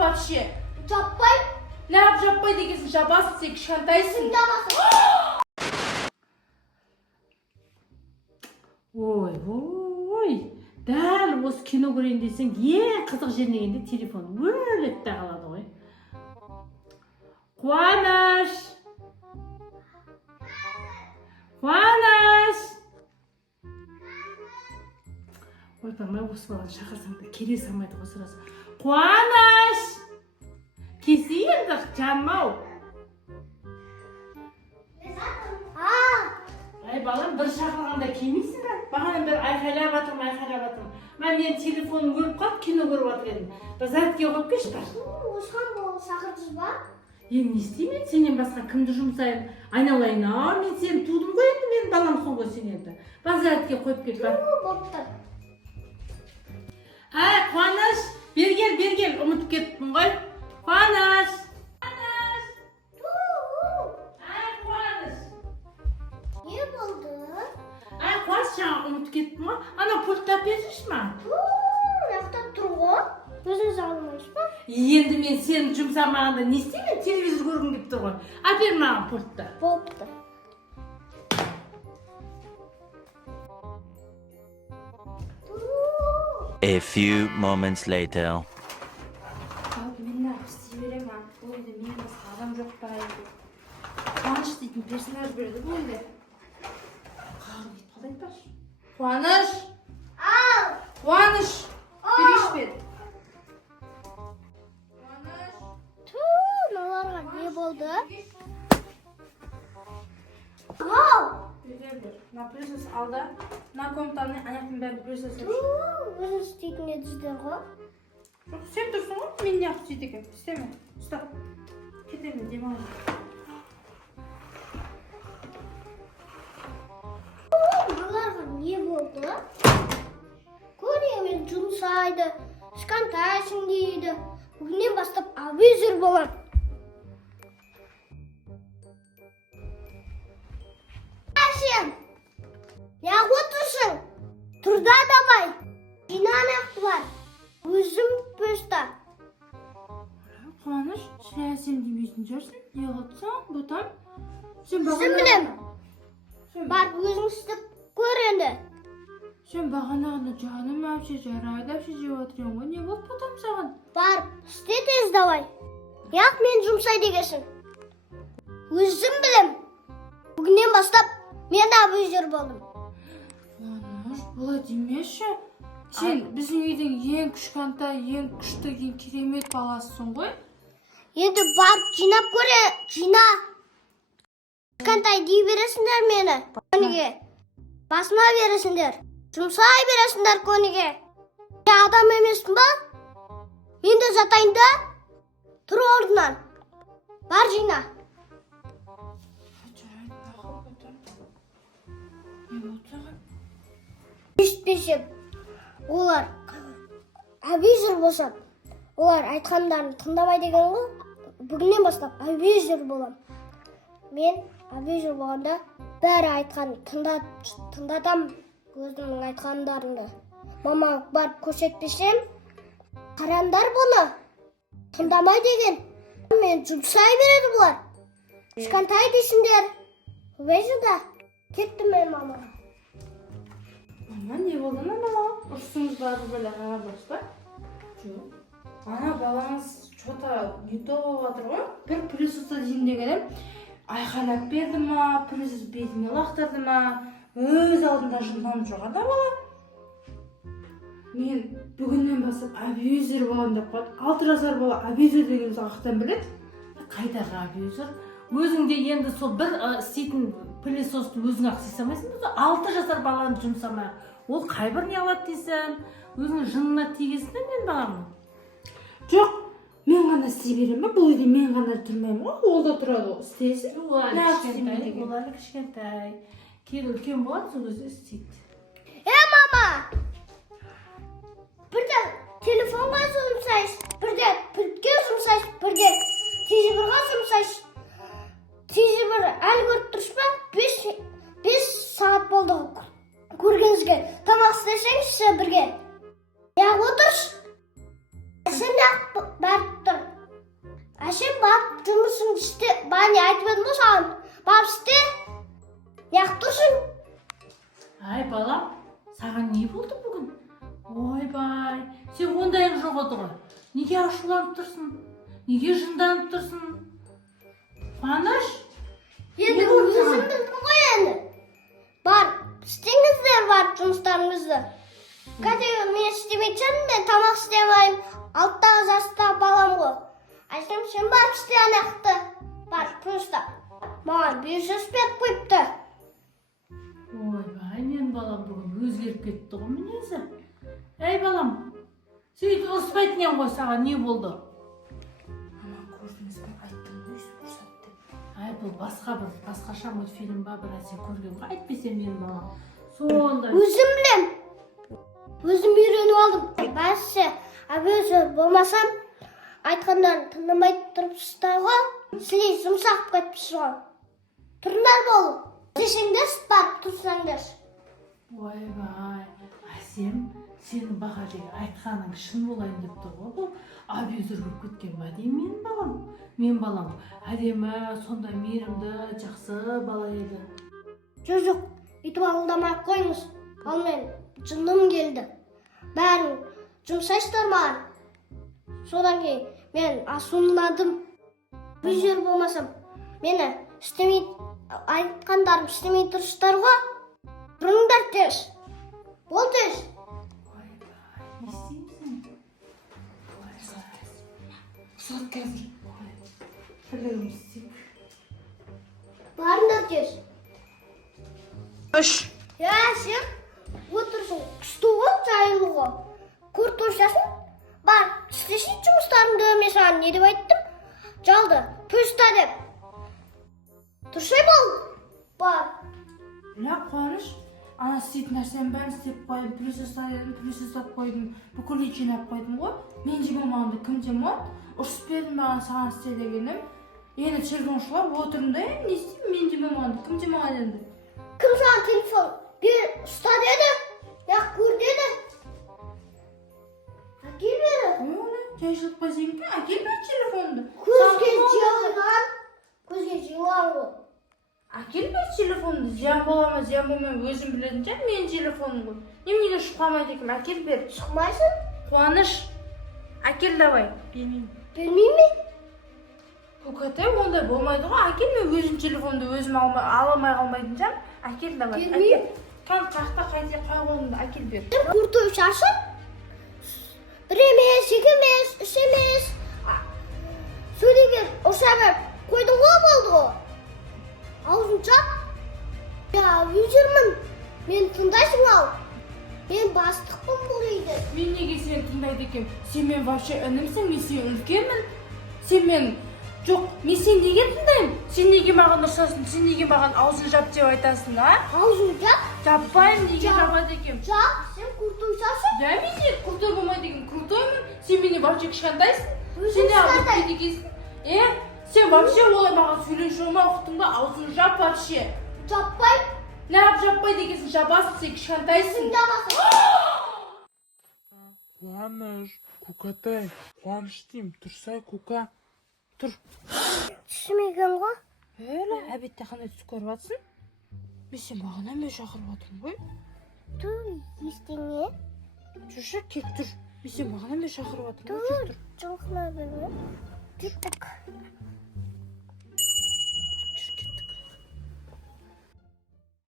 вообще? Жаппай. Ne yap yapmayı degенсің, жабасың сен кішкентайсың. Ой, дәл осы кино көрейін десең, ең қызық жер негенде телефон өлетті қалады ғой. Қуаныш! Қуаныш! Ой, бармай осы баланы шақырсаң да келе салмайды ғой сразу. Қуаныш! Келсе енді жаным-ау. Ай, балам, бір шақырғанда келмейсің бе? Бағанадан бері айқайлап жатырмын. Мен телефоным көріп қалып, кино көріп жатыр едім. Зарядке қойып келші бар. Осыған бұл шақырдыңыз ба? Енді не істеймін? Сенен басқа кімді жұмсайын? Айналайын-ау, мен сені тудым ғой енді, мен баламсың ғой сен енді. Бар зарядке қойып кел, бар. Болыпты. Қуаныш, бергел, ұмытып кеттім ғой. Қуаныш! Не болды? Қуаныш, жаңа ұмытып кеттім ғой. Ана пультты әперсінші ма? Рақтап тұр ғой. Өзіңіз алмайсыз ба? Енді мен сені жұмсамағанда не істеймін? Телевизор көргім келіп тұр ғой. Әпер маған пультты. Болыпты. A few moments later. Мен неғып істей беремін? Бұл үйде мен басқа адам жоқ па енді. Қуаныш дейтін персонаж берді бұл үйде. Қағып ет қалай айтпашы? Қуаныш! Ал! Қуаныш! Береш бер. Мыналарға не болды? Ау! Бер. На пылесос алда. На комнатаны аяқтың бәрін пылесос алшы. Өзің істейтін едіңіздер ғой. Жоқ, сен тұрсың ғой, мен неғып істейді екен. Істеме. Ұстап. Кетемін, демалайын. Мыналарға не болды? Көремін жұмсайды, кішкентайсың дейді. Бүгіннен бастап абьюзер болам. Сен, неғып отырсың? Тұрда давай. Жинанақ бар. Өзім пөста. Қуаныш, шырай сен демейсің жүрсің. Не қылтсың, бұтам? Сен Өзім білем. Бар, өзің істеп көр енді. Сен бағанағында жаным әпше, жарайды әпше жеп отырың ғой. Не болып бұтам саған? Бар, істе тез давай. Яқ мен жұмсай дегесін. Өзім білем. Бүгіннен бастап мен абьюзер болдым. Қуаныш, бұлай демеші. Сен біздің үйдің ең кішкентай, ең күшті, ең керемет баласысың ғой. Енді барып жинап көре, жина. Кішкентай дей бересіңдер мені. Көніге. Басыма бересіңдер. Жұмсай бересіңдер көніге. Мен адам емеспін ба? Мен де жатайын да. Тұр орнынан. Бар жина. Ештпесем, олар абьюзер болсам, олар айтқандарын тыңдамай деген ғой. Бүгіннен бастап абьюзер болам. Мен абьюзер болғанда бәрі айтқан тыңдатам өзімнің айтқандарымды. Мама барып көрсетпесем, қараңдар бұны. Тыңдамай деген. Мен жұмсай береді бұлар. Кішкентай дейсіңдер. Өзі да. Кеттім мен мамаға. Мама, не болды мама? Ұрсыңыз бары бөлі аға дұрыс ба? Жоқ. Ана балаңыз что-то не то болып жатыр ғой. Бір пылесосты дейін дегенім, айқайлап берді ма, пылесос бетіне лақтырды ма, өз алдында жынданып жоқ ада бала. Мен бүгіннен басып абьюзер болам деп қойды. 6 жасар бала абьюзер деген қаяқтан біледі? Қайдағы абьюзер? Өзіңде енді сол бір істейтін пылесосты өзің-ақ істей салмайсың ба? 6 жасар баланы жұмсамай. Ол қай бір не алады дейсің? Өзіңнің жынына тигесін бе мен баламның? Жоқ, мен ғана істей беремін ба? Бұл үйде мен ғана тұрмаймын ғой. Ол да тұрады ғой. Істейсің? Олар кішкентай. Кейін үлкен болады, сол кезде істейді. Мама! Бірде телефонға жұмсайсыз, бірде пультке жұмсайсыз, бірде телевизорға жұмсайсыз. Телевизор әлі көріп тұрсыз ба? 5 сағат болды көргеніңізге. Тамақ істесеңіз бірге. Яқ отырсыз. Сен де барып тұр. Сен барып жұмысың істе. Бәне айтып едім ғой саған. Барып істе. Неғып тұрсың? Ай балам, саған не болды бүгін? Ойбай, сен ондайың жоқ еді ғой. Неге ашуланып тұрсың? Неге жынданып тұрсың? Қуаныш? Енді өзім білдім ғой енді. Бар, істеңіздер бар жұмыстарыңызды. Кәдеге мен істемейтін, мен тамақ істемеймін. 6 жастағы балам ғой. Айтсам, сен барып істе анақты. Бар, просто. Маған 500 беріп қойыпты. Ойбай, мен балам бүгін өзгеріп кетті ғой мінезі. Әй балам, сөйтіп ұрыспайтын ең ғой саған, не болды? Ана көрдіңіз бе, айттым ғой ұрысады деп. Ай, бұл басқаша мультфильм ба, бір нәрсе көрген ғой, әйтпесе менің балам. Сондай. Өзім білем. Өзім үйреніп алдым. Бәсі, өзі болмасам, айтқандарын тыңдамай тұрыпсыздар ғой. Сілей жұмсақ кетіпсіз ғой. Тұрыңдар болу. Десеңдер, барып тұрсаңдар. Ойбай, Әсем, сенің бағалығы айтқаның шын болайын деп тұр ғой, бұл абьюзер болып кеткен ба деймін мен балам. Мен балам әдемі, сондай мейірімді, жақсы бала еді. Жоқ, өйтіп алдамай қойыңыз. Ал мен жыным келді. Бәрін жұмсайсыздар маған. Содан кейін мен асуынладым. Абьюзер болмасам, мені істемей, айтқандарым істемей тұрсыздар ғой. Тұрыңдар тез. Бол тез. Ойбай, не істеймісің? Ойбай, ұсат қазір. Білігім істейік. Барыңдар тез. Үш. Сен отырсың, күшті ғой, жайлы ғой. Көрт ойшасын, бар, істеші жұмыстарыңды мен саған не деп айттым? Жалды, пөста деп. Тұрсай бол, бар. Ля, Қуаныш, ана істейтін нәрсенің бәрін істеп қойдым, плюс ұстап қойдым, бүкіл үй жинап қойдым ғой. Мен жемамағанды кім жемады? Ұрысып бердім маған саған істе дегенім. Енді телефоншылар отырында, не істеймін, мен жемамағанды кім жемаған енді? Кім саған телефон бер, ұста деді, яқ көр деді. Әкел бері. Оны, жайшылып қойсайын ке, әкел бер телефонды. Көзге жиылған. Көзге жиылған ғой. Әкел бер телефонды, зиян бола ма, зиян болмай өзім білетін жан, менің телефоным ғой. Неменеге шықпамайды екем, әкел бер. Шықмайсың? Қуаныш, әкел давай. Бермеймін. Бермей ме? Көкәтай, ондай болмайды ғой, әкел, мен өзім телефонды өзім ала алмай қалмайтын жан. Әкел давай, әкел. Қақта қайта қай қолымды әкел бер. Көрт ойшасын. Бір емес, екі емес, үш емес. Сөйлеген, ұрса беріп қойдың ғой болды ғой. Аузын жап. Я абьюзермін. Мен тыңдайсың ал. Мен бастықпын бұл үйде. Мен неге сені тыңдайды екем? Сен мен вообще інімсің, мен сен үлкенмін. Сен мен... Жоқ, мен сен неге тыңдаймын? Сен неге маған ұрсасың? Сен неге маған аузын жап деп айтасың, а? Аузын жап. Жаппаймын, неге жабады екем? Жап, сен көрт ойшасын. Я мен не крутой болмайды екем, крутоймын. Сен менен вообще кішкентайсың. Өзің Сен не кішкентай. алып екенсің? Сен вообще олай маған сөйлеуші olma, ұқтың ба? Аузын жап вообще. Жаппай. Неғып жаппайды екенсің? Жабасың, сен кішкентайсың. Сен жабасың. Қуаныш, Көкәтай, Қуаныш деймін, тұрсай, Көка. Тұр. Түсімеген ғой. Өлі, әбетте қандай түс көріп атсың? Мен сен бағынан мен шақырып атырмын ғой. Тұр, естеңе. Жүрші, кек тұр. Мен сен бағынан мен шақырып атырмын ғой, Тұр, жылқына берме. Түттік.